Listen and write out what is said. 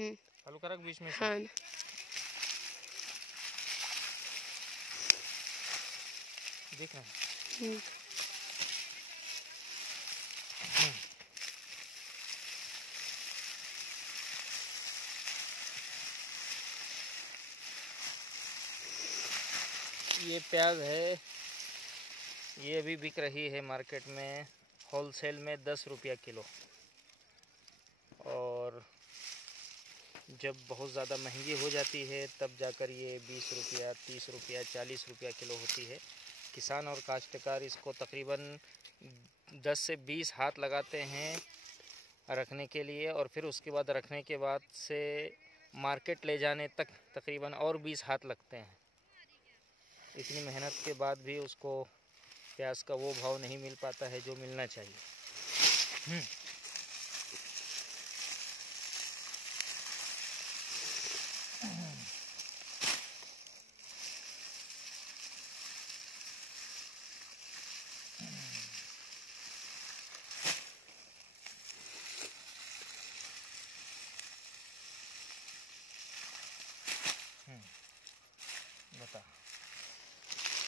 चालू करा बीच में से। हाँ। देख रहे हैं। ये प्याज है, ये अभी बिक रही है मार्केट में होलसेल में 10 रुपया किलो, और जब बहुत ज़्यादा महंगी हो जाती है तब जाकर ये 20 रुपया, 30 रुपया, 40 रुपया किलो होती है। किसान और काश्तकार इसको तकरीबन 10 से 20 हाथ लगाते हैं रखने के लिए, और फिर उसके बाद रखने के बाद से मार्केट ले जाने तक तकरीबन और 20 हाथ लगते हैं। इतनी मेहनत के बाद भी उसको प्याज का वो भाव नहीं मिल पाता है जो मिलना चाहिए।